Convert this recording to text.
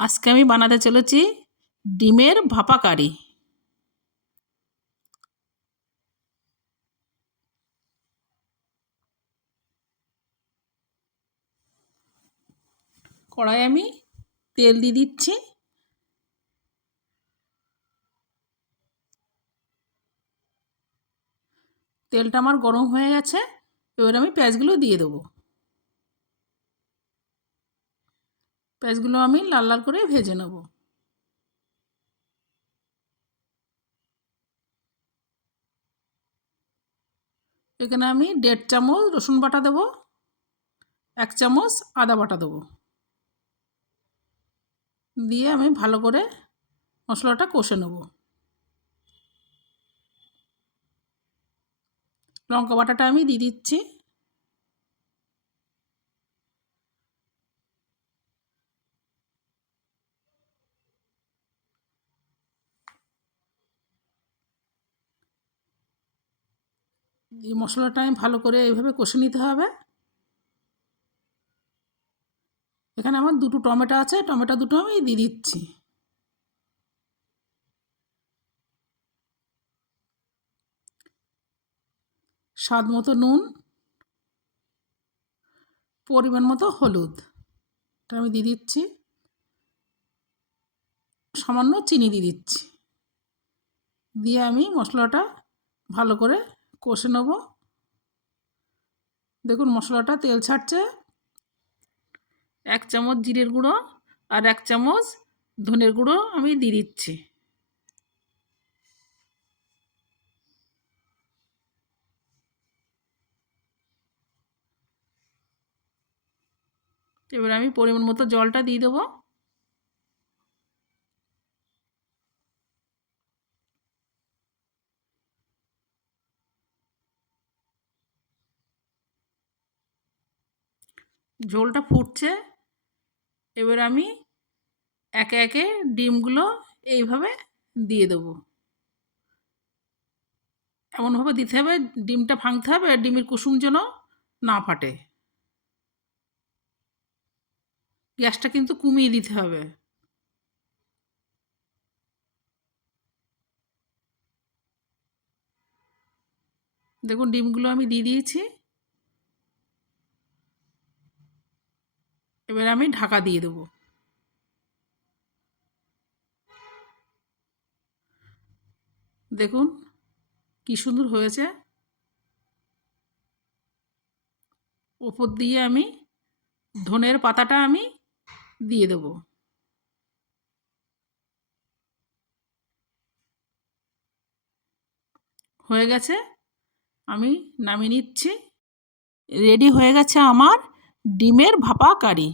আজকে আমি বানাতে চলেছি ডিমের ভাপা কারি। কড়াই আমি তেল দিয়ে দিচ্ছি। তেলটা আমার গরম হয়ে গেছে, এবার আমি পেঁয়াজগুলো দিয়ে দেবো। পেঁয়াজগুলো আমি লাল লাল করে ভেজে নেব। এখানে আমি দেড় চামচ রসুন বাটা দেবো, এক চামচ আদা বাটা দেবো। দিয়ে আমি ভালো করে মশলাটা কষে নেব। লঙ্কা বাটাটা আমি দিয়ে দিচ্ছি। দিয়ে মশলাটা আমি ভালো করে এইভাবে কষে নিতে হবে। এখানে আমার দুটো টমেটো আছে, টমেটো দুটো আমি দিয়ে দিচ্ছি। স্বাদ মতো নুন, পরিমাণ মতো হলুদ, এটা আমি দিয়ে দিচ্ছি। সামান্য চিনি দিয়ে দিচ্ছি। দিয়ে আমি মশলাটা ভালো করে কষে নেব। দেখুন মশলাটা তেল ছাড়ছে। এক চামচ জিরের গুঁড়ো আর এক চামচ ধনের গুঁড়ো আমি দিয়ে দিচ্ছি। এবার আমি পরিমাণ মতো জলটা দিয়ে দেবো। ঝোলটা ফুটছে। এবার আমি একে একে ডিমগুলো এইভাবে দিয়ে দেবো। এমনভাবে দিতে হবে, ডিমটা ভাঙতে হবে ডিমের কুসুম যেন না ফাটে। গ্যাসটা কিন্তু কমিয়ে দিতে হবে। দেখুন, ডিমগুলো আমি দিয়ে দিয়েছি। এবার আমি ঢাকা দিয়ে দেবো। দেখুন, কি সুন্দর হয়েছে। ওপর দিয়ে আমি ধনের পাতাটা আমি দিয়ে দেবো। হয়ে গেছে, আমি নামিয়ে নিচ্ছি। রেডি হয়ে গেছে আমার ডিমের ভাপা কারি।